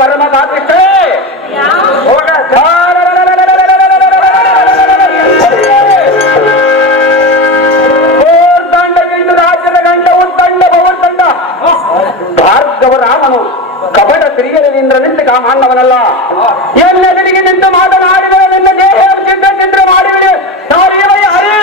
ಪರಮ ಪಾಪಿಷ್ಠ ರಾಜ್ಯದ ಗಂಡ ಉತ್ತಂಡ ಬಹುತ್ತಂಡ ಭಾರ್ಗವ ರಾಮನು ಕಪಟ ಸ್ತ್ರೀಯರಿಂದ ನಿಂತು ಕಾಮಾಂಡವನಲ್ಲ. ಎಲ್ಲೆದುರಿಗೆ ನಿಂತು ಮಾತನಾಡಿದರೆ ನಿನ್ನ ದೇಹ ಚಿತ್ರ ಮಾಡಿಬಿಡಿ ನಾರೀವೈ ಹರಿ.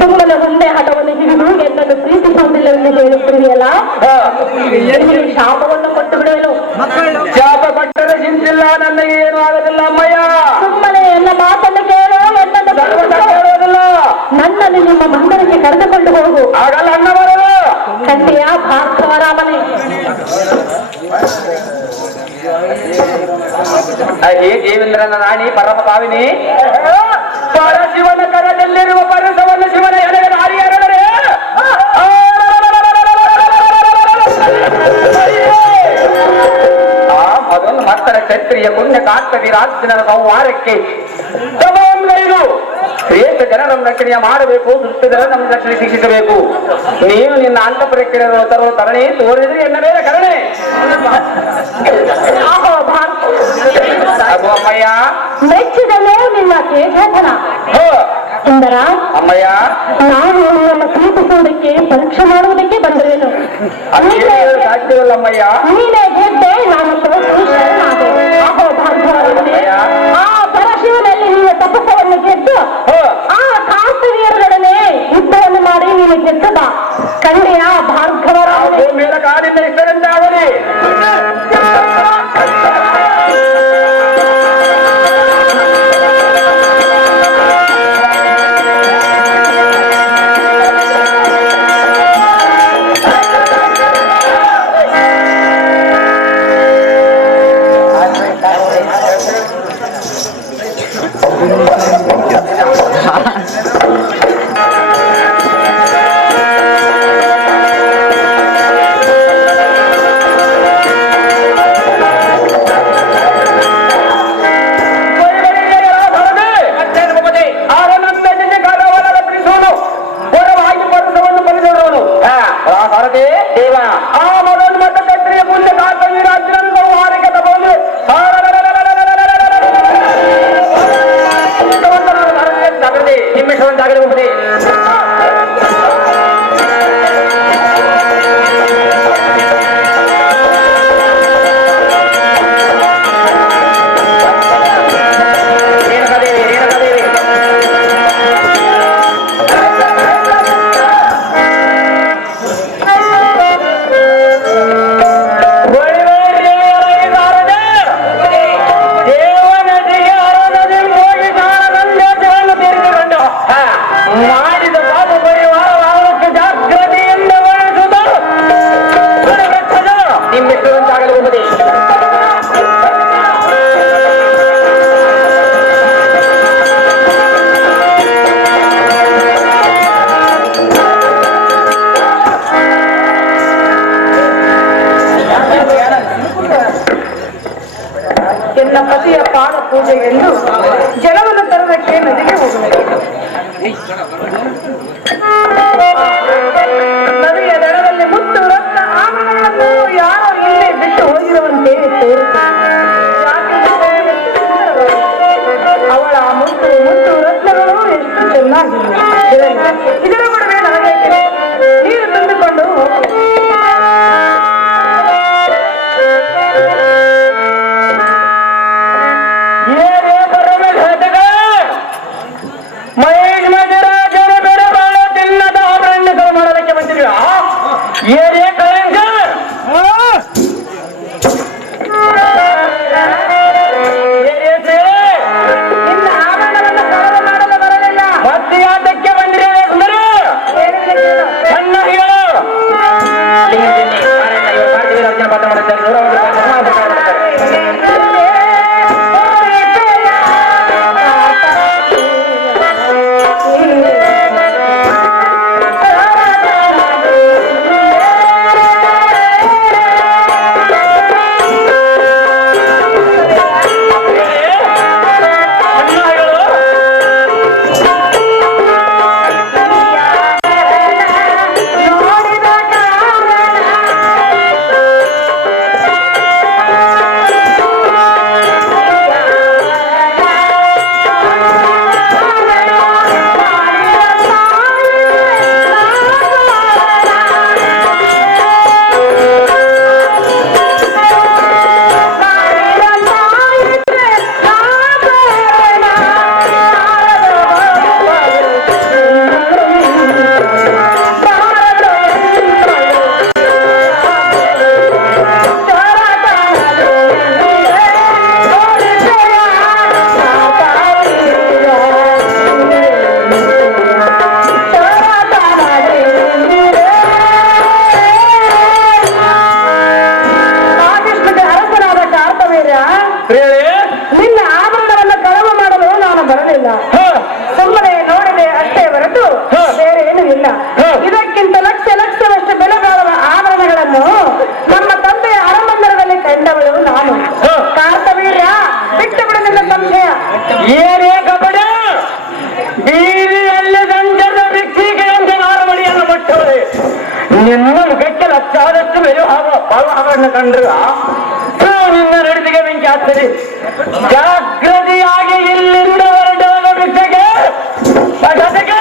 ತುಂಬನ ಮುಂದೆ ಹಠವನ್ನು ಹಿಡಿದು ಎನ್ನನ್ನು ಪ್ರೀತಿಸುವುದಿಲ್ಲವೆಂದು ಹೇಳುತ್ತಿದೆಯಲ್ಲ, ಶಾಪವನ್ನು ಕೊಟ್ಟು ಬಿಡುವೆನು. ಶಾಪ ಕೊಟ್ಟರೆ ಚಿಂತಿಲ್ಲ, ನನಗೆ ಏನು ಆಗೋದಿಲ್ಲ ಅಮ್ಮಯ್ಯ. ಸುಮ್ಮನೆ ಎಲ್ಲ ಮಾತನ್ನು ಕೇಳು, ಎನ್ನನ್ನು ಕೇಳೋದಿಲ್ಲ. ನನ್ನನ್ನು ನಿಮ್ಮ ಮಂದಿರಕ್ಕೆ ಕರೆದುಕೊಂಡು ಹೋಗು. ಆಗಲ್ಲ ಅಣ್ಣ ಬರಲು ಖಂಡಿಯ ಭಾರ್ಗವರಾಮನೇ. ಹೇ ದೇವೇಂದ್ರನ ರಾಣಿ ಪರಮ ಪಾವಿನಿ, ಪರಶಿವನ ಕರದಲ್ಲಿರುವ ಪರಸವನ್ನು ಶಿವನ ಎಳೆಯ ನಾರಿಯರದರೆ ಆ ಮೊದಲು ಮಕ್ಕಳ ಕ್ಷತ್ರಿಯ ಪುಣ್ಯ ಕಾರ್ತವಿ ರಾಜ್ಯನ ಸಂಹಾರಕ್ಕೆ ತಮಂಗೈದು ಶ್ರೇಷ್ಠ ಜನರನ್ನು ರಕ್ಷಣೆಯ ಮಾಡಬೇಕು, ದುಷ್ಟ ಜನರ ನಮ್ಮ ರಕ್ಷಣೆ ಶಿಕ್ಷಿಸಬೇಕು. ನೀನು ನಿನ್ನ ಅಂತ ಪ್ರಕ್ರಿಯೆ ತರುವ ತರಣೆ ತೋರಿದ್ರೆ ಎನ್ನ ಮೇಲೆ ಕರಣೆ. ಅಮ್ಮಯ್ಯ ಮೆಚ್ಚಿದಲೇ ನಿನ್ನ ತೇಜಧನ ಸುಂದರ ಅಮ್ಮಯ್ಯ, ನಾನು ನಿನ್ನನ್ನು ಪ್ರೀತಿಸುವುದಕ್ಕೆ ಪರೀಕ್ಷೆ ಮಾಡುವುದಕ್ಕೆ ಬಂದಿರುವೆನು. ಸಾಧ್ಯವಿಲ್ಲ ಅಮ್ಮಯ್ಯ. ನೀನೇ ಗೆದ್ದೆ, ನಾನು ಸೋತು ಶರಣಾದೆ. ಅಹೋ ಭಾರ್ಗವರಾಮನೇ, ಆ ಪರಶಿವನಲ್ಲಿ ನೀನು ತಪಸ್ಸವನ್ನು ಗೆದ್ದು ಆ ಕಾರ್ತವೀಯರೊಡನೆ ಯುದ್ಧವನ್ನು ಮಾಡಿ ನೀನು ಗೆದ್ದದ ಕನ್ಯೆಯ ಭಾರ್ಗವರಾಮನೇ. ಮೇಲ ಕಾಡಿಂದ ಇಷ್ಟರಿಂದ ಆಗಲಿ. ಇದರ ನಡುವೆ ನನಗೆ ನೀರು ತಂದುಕೊಂಡು ಮಹೇಶ್ ಮಜರಾಜನ ಬೇರೆ ಬಹಳ ತಿನ್ನದ ಆಭರಣಗಳು ಮಾಡೋದಕ್ಕೆ ಬಂದಿದ್ವಿ. ಏನೇ ಕಳಂಕ ನಿನ್ನ ಆಭರಣವನ್ನು ಕಳವ ಮಾಡಲು ಬರಲಿಲ್ಲ. ಮತ್ತೆ ಯಾತಕ್ಕೆ ಬಂದಿರಿ ಸಣ್ಣ ಹೇಳು. ನಿನ್ನ ಆಭರಣವನ್ನು ಕಳವ ಮಾಡಲು ನಾನು ಬರಲಿಲ್ಲ. ಸುಮ್ಮನೆ ನೋಡಿದೆ ಅಷ್ಟೇ ಹೊರತು ಬೇರೆ ಏನೂ ಇಲ್ಲ. ಇದಕ್ಕಿಂತ ಲಕ್ಷ ಲಕ್ಷದಷ್ಟು ಬೆಲೆ ಬಾಳುವ ಆಭರಣಗಳನ್ನು ನಮ್ಮ ತಂದೆಯ ಅರಮಂದಿರದಲ್ಲಿ ಕಂಡವಳು ನಾನು. ಕಾರ್ತವೀರ್ಯ, ಬಿಟ್ಟು ಬಿಡು ನಿನ್ನ ಸಂಶಯ. ಏನೇ ಕಪಡ ಬೀದಿಯಲ್ಲಿ ಗಂಜದ ವ್ಯಕ್ತಿಗಳಂತೆ ನಾರಮಣಿಯನ್ನು ಮಟ್ಟವಳೆ ನಿನ್ನ ಮುಖಕ್ಕೆ ಲಕ್ಷಾದಷ್ಟು ಬೆಲೆ ಭಾವವನ್ನು ಕಂಡ್ರ ನಿನ್ನ ನಡಿದಿಗೆ ಬೆಂಕಿ ಹಾಕ್ತದೆ. ಜಾಗೃತಿಯಾಗಿ ಇಲ್ಲಿಂದ ಹೊರಡುವ ಭಿಕ್ಷೆಗೆ ಜೊತೆಗೆ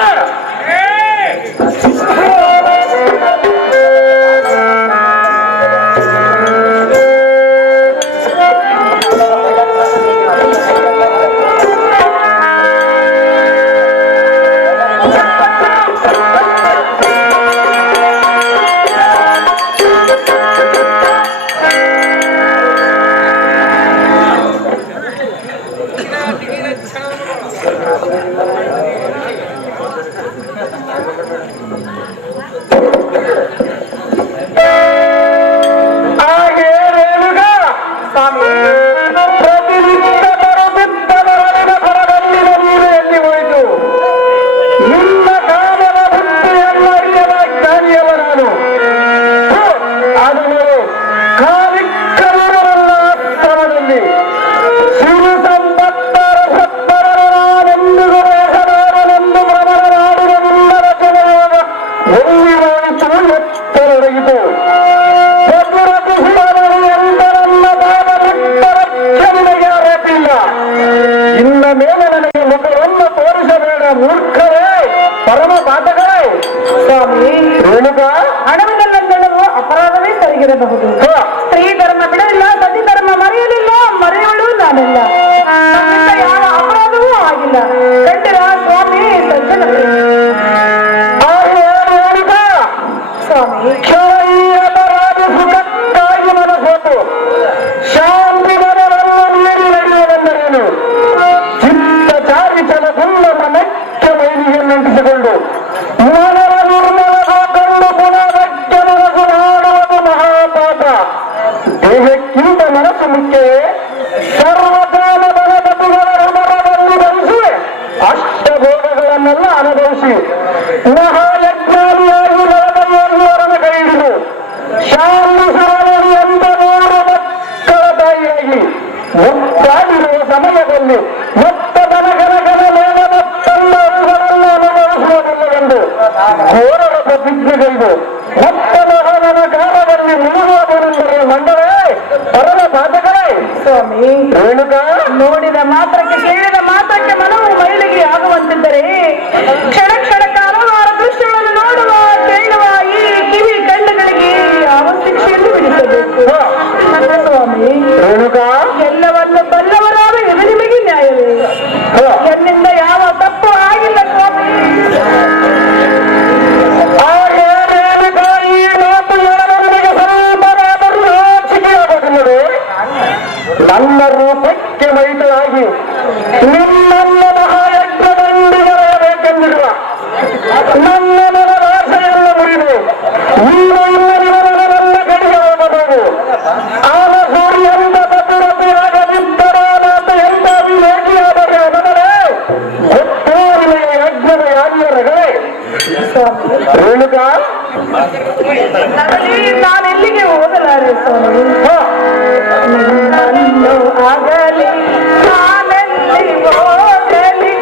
ಹಣವನ್ನೆಲ್ಲವೂ ಅಪರಾಧವೇ ಸರಿಗಿರಬಹುದು. ಸ್ತ್ರೀ ಧರ್ಮ ಬಿಡಲಿಲ್ಲ, ಸತಿ ಧರ್ಮ ಮರೆಯಲಿಲ್ಲ, ಮರೆಯಲು ನಾನಿಲ್ಲ. ನನ್ನಿಂದ ಯಾವ ಅಪರಾಧವೂ ಆಗಿಲ್ಲ. ಕಂಡಿರ ಸ್ವಾಮಿ ಸಜ್ಜನರೇ. ಸ್ವಾಮಿ ಸುಖಕ್ಕಾಗಿ ಮನಸ್ಸೋತು ಶಾಂತಿ ಮನವನ್ನು ಮೀರಿ ನಡೆಯುವುದೆಂದರೇನು? ಚಿತ್ತ ಚಾರಿತನ ಗುಲ್ಲದ ಮೆಚ್ಚ ಮೈಲಿಗೆನ್ನಂಟಿಸಿಕೊಂಡು ಮನವ ನಿರ್ಮಲಗೊಂಡು ಪುನಃ ರಗಳೆ ರೇಣುಕಾ ನಾನು ಎಲ್ಲಿಗೆ ಹೋಗಲಾರೆ ಸ್ವಾಮಿ. ನಿಮ್ಮನ್ನು ಆಗಲಿ ನಾನೆಲ್ಲಿ ಹೋಗಲಿ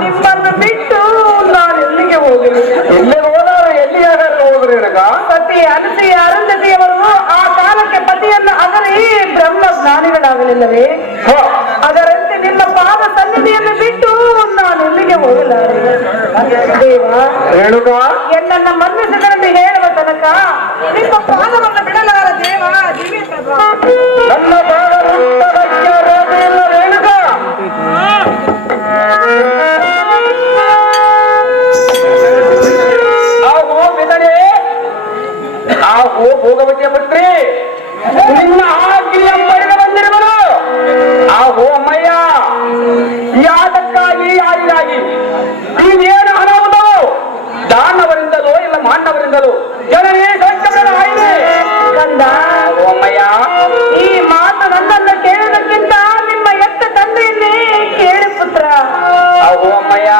ನಿಮ್ಮನ್ನು ಬಿಟ್ಟು ನಾನು ಎಲ್ಲಿಗೆ ಹೋಗಲಿ? ಎಲ್ಲಿ ಹೋದಾರು ಎಲ್ಲಿಯಾದರೂ ಹೋಗ್ರೇನಕ ಪತಿ ಅನಸೂಯ ಅರುಂಧತಿಯವರು ಆ ಕಾಲಕ್ಕೆ ಪತಿಯನ್ನು ಅಗಲಿ ಬ್ರಹ್ಮ ಜ್ಞಾನಿಗಳಾಗಲಿಲ್ಲವೇ? ಅದರಂತೆ ನಿಮ್ಮ ಪಾದ ಸನ್ನಿಧಿಯನ್ನು ಬಿಟ್ಟು ನಾನು ಎಲ್ಲಿಗೆ ಹೋಗಲಾರೆ. ದೇವ ರೇಣುಕ ಎನ್ನನ್ನ ಮನ್ನಿಸಗಳೆಂದು ಹೇಳುವ ತನಕ ನಿಮ್ಮ ಪಾದವನ್ನು ಬಿಡಲಾರ ದೇವ. ದಿವ್ಯ ಪ್ರಭಾ ನನ್ನ ಪಾದ ಇಲ್ಲ ರೇಣುಕ ಆಹೋ ಭೋಗವತಿಯ ಪುತ್ರಿ ನಿನ್ನ ಆಜ್ಞೆಯ ಪಡೆದ ಬಂದಿರುವರು. ಆಹೋ ಅಮ್ಮಯ್ಯ ಯಾತಕ್ಕಾಗಿ ಯಾರಿಗಾಗಿ ನೀವೇನು ಹಣವುದು ದಾನವರಿಂದಲೋ ಇಲ್ಲ ಮಾನವರಿಂದಲೋ ಜನರೇ ಸಂಕಟವಾಗಿದೆ ಕಂದ. ಅಮ್ಮಯ್ಯ ಈ ಮಾತು ನನ್ನನ್ನು ಕೇಳುವುದಕ್ಕಿಂತ ನಿಮ್ಮ ಎತ್ತ ತಂದೆಯನ್ನೇ ಕೇಳಿ ಪುತ್ರ. ಆಹೋ ಅಮ್ಮಯ್ಯ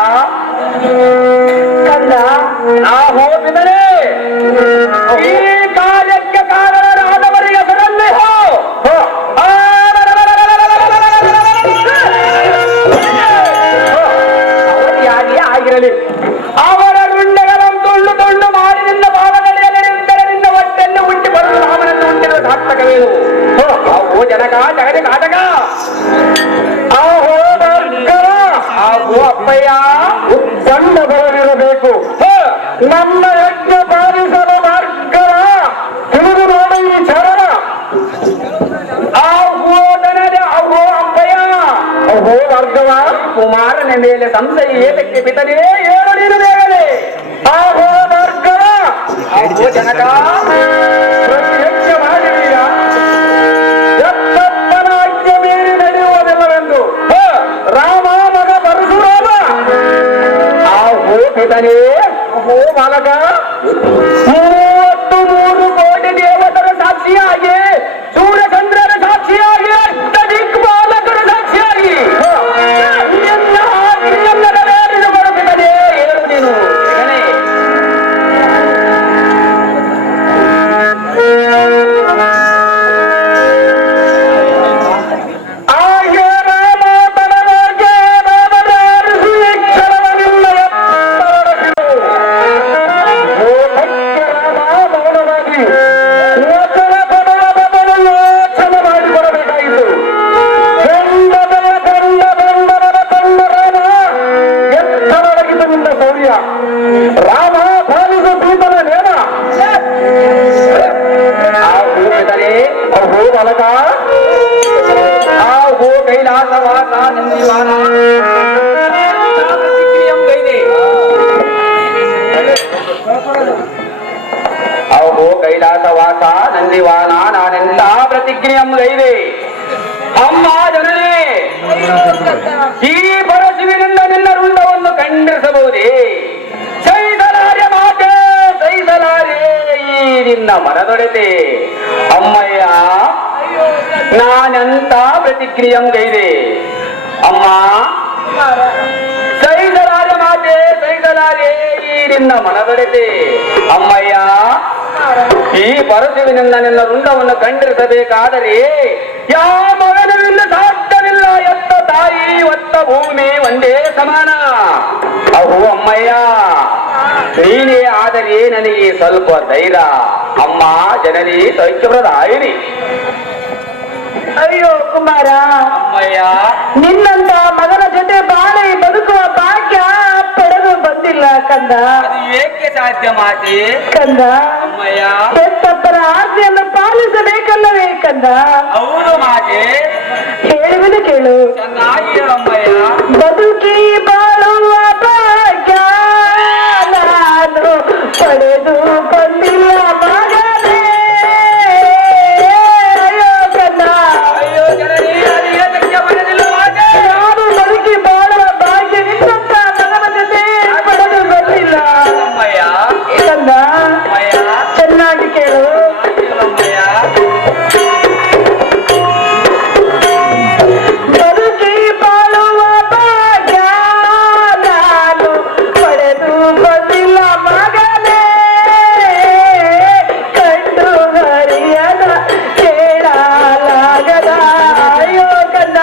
ಕಂದ ಆಹೋ ಬಿದರೆ ಈ ಕಾರ್ಯಕ್ಕೆ ಕಾರಣರಾದವರಿಗೆ ಹೆಸರಲ್ಲಿ ಅವರಿಯಾಗಿ ಆಗಿರಲಿ. ಅವರ ರುಂಡೆಗಳನ್ನು ತುಂಡು ತುಂಡು ಮಾಡಿ ನಿನ್ನ ಭಾಗದಲ್ಲಿ ನಿನ್ನ ಹೊಟ್ಟೆಯನ್ನು ಹುಟ್ಟಿ ಬರಲು ರಾಮನನ್ನು ಹುಟ್ಟಿರುವ ಸಾರ್ಥಕವೇನು? ಆಹೋ ಜನಕ ಜಗದಿ ಕಾಟಕ ಆಹೋ ಆಹೋ ಅಪ್ಪಯ್ಯ ಉತ್ಪನ್ನ ಬರಲಿರಬೇಕು. ನಮ್ಮ ಯಜ್ಞ ಪಾಲಿಸಲು ಮಾರ್ಗವ ತಿಳಿದು ನೋಡಿ ಈ ಚರಣ. ಆಹೋ ದನದ ಆಹೋ ಅಪ್ಪಯ್ಯ ಅಹೋ ಮಾರ್ಗವ ಕುಮಾರನ ಮೇಲೆ ಸಂಶಯ ಏತಕ್ಕೆ ಬಿಟ್ಟನೇ ಏನು ನೀನು ಬೇಗನೆ. ಆಹೋ ಮಾರ್ಗವ ಆಹೋ ಜನಕ ಪ್ರತಿಯಜ್ಞ ಮಾಡಿದೀಯ ಎತ್ತಪ್ಪನಾಜ್ಞ ಮೀರಿ ನಡೆಯುವುದಿಲ್ಲವೆಂದು ರಾಮ ಮಗ ಪರಶುರಾಮ ಆಹೋ ಪಿತನೇ ಓ ಬಾಲಕ 33 ಕೋಟಿ ದೇವತರ ಸಾಕ್ಷಿಯಾಗಿ ಸೂರ್ಯಚಂದ್ರನ ಸಾಕ್ಷಿಯಾಗಿ ಅಷ್ಟದಿಕ್ಪಾಲಕರ ಸಾಕ್ಷಿಯಾಗಿ ನಿನ್ನ ಆಜ್ಞೆಯನ್ನು ನೆರವೇರಿಸಿ ಬರುತ್ತಿದೆ. ಏನು ನೀನು ಅವು ಕೈಲಾಸವಾಸ ನಂದಿವಾನ ನಾನೆಂತ ಪ್ರತಿಜ್ಞೆಯಂಗೈದೆ ಅಮ್ಮ ಜನನೇ ಈ ಪರಶುವಿನಿಂದ ನಿನ್ನ ರುಂಡವನ್ನು ಖಂಡಿಸಬಹುದೇ ಸೈಸಲಾರೆ ಮಾತೆ ಸೈಸಲಾರೆ ಈ ನಿನ್ನ ಮನದೊಡೆತೆ ಅಮ್ಮಯ್ಯ ನಾನೆಂತ ಪ್ರತಿಕ್ರಿಯಂಗೈದೆ ಅಮ್ಮ ಸೈಸಲಾರೆ ಮಾತೆ ಸೈಸಲಾರೆ ಈ ನಿನ್ನ ಮನದೊಡೆತೆ ಅಮ್ಮಯ್ಯ ಈ ಪರಶುವಿನಿಂದ ನಿನ್ನ ರುಂಡವನ್ನು ಖಂಡಿಸಬೇಕಾದರೆ ಯಾವ ಮಗನವಿಲ್ಲ ಸಾಧ್ಯವಿಲ್ಲ ಎತ್ತ ತಾಯಿ ಒತ್ತ ಭೂಮಿ ಒಂದೇ ಸಮಾನ ಅವು ಅಮ್ಮಯ್ಯ ನೀನೇ ಆದರೆ ನನಗೆ ಸ್ವಲ್ಪ ಧೈರ್ಯ ಅಮ್ಮ ಜನನಿ ಸೌಖ್ಯಪ್ರದ ಆಯಿರಿ ಅಯ್ಯೋ ಕುಮಾರ, ಅಮ್ಮಯ್ಯ ನಿನ್ನಂತ ಮಗನ ಜೊತೆ ಬಾಳಿ ಬದುಕುವ ಭಾಗ್ಯ ಪಡೆದು ಬಂದಿಲ್ಲ ಕಂದ. ಅದು ಏಕೆ ಸಾಧ್ಯ ಮಾತೆ ಕಂದ, ಅಮ್ಮಯ್ಯ ಹೆತ್ತಪ್ಪನ ಆಜ್ಞೆಯನ್ನು ಪಾಲಿಸಬೇಕಲ್ಲವೇ ಕಂದ? ಹೌದು ಮಾತೆ ಹೇಳುವುದು ಕೇಳು. ಚೆನ್ನಾಗಿ ಹೇಳಮ್ಮಯ್ಯ ಬದುಕಿ ಬಾಳುವ ಭಾಗ್ಯ ನಾನು ಪಡೆದು ಬಂದಿಲ್ಲ ಮಗನೇ. ಅಯ್ಯೋ ಕಂದ, ಅಯ್ಯೋ ಜನನಿ ಅದು ಏತಕ್ಕೆ ಬರಲಿಲ್ಲ ಮಾತೆ ನಾನು ಬದುಕಿ ಬಾಳುವ ಭಾಗ್ಯ ನಿನ್ನಂತ ಮಗನ ಜೊತೆ ಪಡೆದು ಬಂದಿಲ್ಲ ಅಮ್ಮಯ್ಯ ಕಂದ. ಅಮ್ಮಯ್ಯ ಚೆನ್ನಾಗಿ ಕೇಳು. ಅಮ್ಮಯ್ಯ ಬದುಕಿ ಬಾಳುವ ಭಾಗ್ಯ ನಾನು ಪಡೆದು ಬಂದಿಲ್ಲ ಮಗನೇ. ಕಂಡು ಹರಿಯದ ಕೇಳಲಾಗದ ಅಯ್ಯೋ ಕಂದ,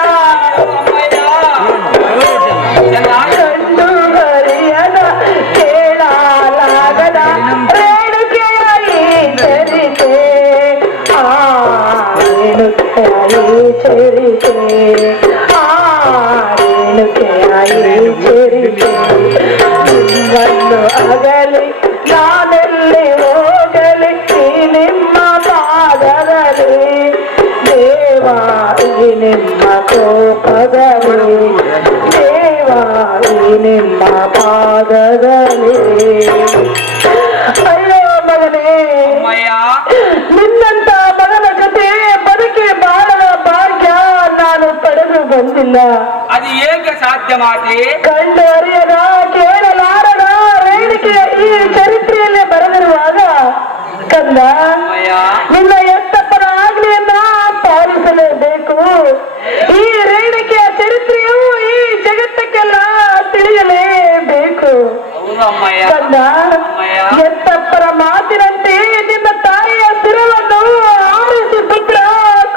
ಕಂಡು ಹರಿಯದ ಕೇಳಲಾಗದ ರೇಣುಕೆಯಾಗಿ ಚರಿತೆ. ರೇಣುಕೆಯಾಗಿ ಚರಿತೆ. ರೇಣುಕೆಯಾಗಿ ಚರಿತೆ. ನಿಮ್ಮನ್ನು ಅಗಲಿ ನಾನೆಲ್ಲಿ ಹೋಗಲಿ ಈ ನಿಮ್ಮ ಪಾದದಲ್ಲಿ ದೇವಾ ಈ ನಿಮ್ಮ ಕೋಪದಲ್ಲಿ ದೇವಾ ಈ ನಿಮ್ಮ ಪಾದದಲ್ಲಿ. ಅಯ್ಯೋ ಮಗನೇ, ಅಮ್ಮಯ್ಯ ನಿನ್ನಂತ ಮಗನ ಜೊತೆ ಬದುಕಿ ಬಾಳುವ ಭಾಗ್ಯ ನಾನು ಪಡೆದು ಬಂದಿಲ್ಲ. ಅದು ಹೇಗೆ ಸಾಧ್ಯ ಮಾತೆ ಕಂಡು ಅರಿಯದ ಕೇಳಲಾರದ ರೇಣಿಕೆಯ ಈ ಚರಿತ್ರೆಯಲ್ಲಿ ಬರೆದಿರುವಾಗ ಕಂದ, ಅಮ್ಮಯ್ಯ ನಿನ್ನ ಎತ್ತಪ್ಪನ ಆಜ್ಞೆಯನ್ನ ಪಾಲಿಸಲೇಬೇಕು. ಈ ರೇಣಿಕೆಯ ಚರಿತ್ರೆಯು ಈ ಜಗತ್ತಕ್ಕೆಲ್ಲ ತಿಳಿಯಲೇಬೇಕು ಹೌದು ಅಮ್ಮಯ್ಯ ಕಂದ. ಎತ್ತಪ್ಪನ ಮಾತಿನಂತೆ ನಿನ್ನ ತಾಯಿಯ ಸ್ಥಿರವನ್ನು ಆರಿಸಿ ಪುತ್ರ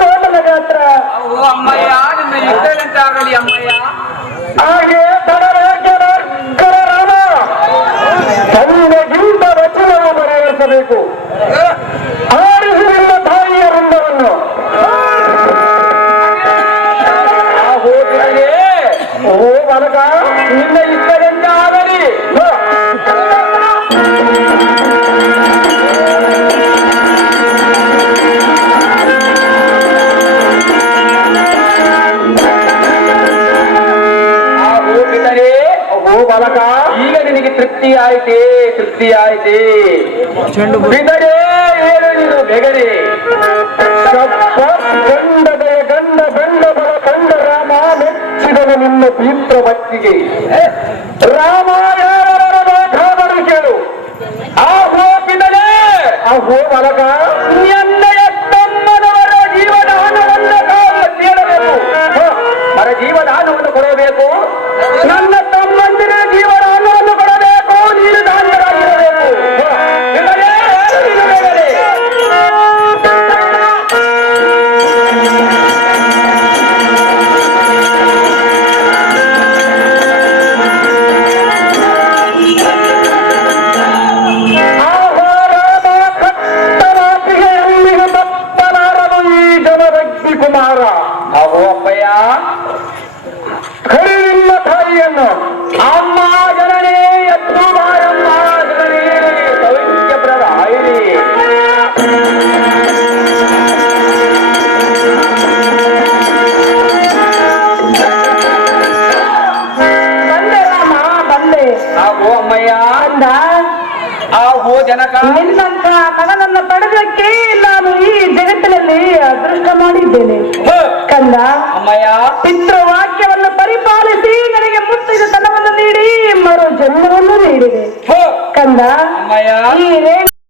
ಕೋಮಲ ಗಾತ್ರ. ಹೌದು ಅಮ್ಮಯ್ಯ ನಿನ್ನ ಯುದ್ಧದಂತಾಗಲಿ ಅಮ್ಮಯ್ಯ ಹಾಗೆ ತನ್ನಗಿಂತ ವಚನವು ಬರೆಯಿಸಬೇಕು. ಆರಿಸಿ ನಿನ್ನ ತಾಯಿಯ ವೃಂದವನ್ನು ಹೋಗಿರಲಿ ಓ ಬಾಲಕ, ನಿನ್ನ ಇಷ್ಟದಂತೆ ಆಗಲಿ ಹೋಗಿದರೆ ಓ ಬಾಲಕ, ಈಗ ನಿನಗೆ ತೃಪ್ತಿ ಆಯ್ತೆ ತೃಪ್ತಿ ಆಯ್ತೆ ಬಿದರೆ ಏನು ನೀನು ಬೆಗರೆ ಗಂಡ ಬಲ ಕಂಡ ರಾಮ ಮೆಚ್ಚಿದನು ನಿನ್ನ ತೀವ್ರ ಭಕ್ತಿಗೆ. ರಾಮ ಯಾರು ಬೇಕಾದರೂ ಕೇಳು. ಹೋಗಿದರೆ ಅಹೋ ಬಾಲಕ, ಎನ್ನಯ ತಮ್ಮನವರ ಜೀವದಾನವನ್ನು ಕೇಳಬೇಕು ಅವರ ಜೀವದಾನವನ್ನು ಕೊಡಬೇಕು ನನ್ನ ತಮ್ಮಂದಿರ ಜೀವದಾನವನ್ನು ಕೊಡಬೇಕು ನೀನು ದಾನರಾಗಿರಬೇಕು ಬಿಡಲೇ, ಬಿಡಲೇ. ಆಹೋ ರಾಮ ಕಟ್ಟ ರಾತ್ರಿಗೆ ಜನಕ ನಿನ್ನಂತ ಮಗನನ್ನ ಪಡೆದಕ್ಕೆ ನಾನು ಈ ಜಗತ್ತಿನಲ್ಲಿ ಅದೃಷ್ಟ ಮಾಡಿದ್ದೇನೆ ಕಂದ. ಅಮ್ಮಯ್ಯ ಪಿತೃವಾಕ್ಯವನ್ನು ಪರಿಪಾಲಿಸಿ ನನಗೆ ಮುತ್ತಿದ ತನವನ್ನು ನೀಡಿ ಮರು ಜನ್ಮವನ್ನು ನೀಡಿದೆ ಕಂದ. ಅಮ್ಮಯ್ಯ ಈ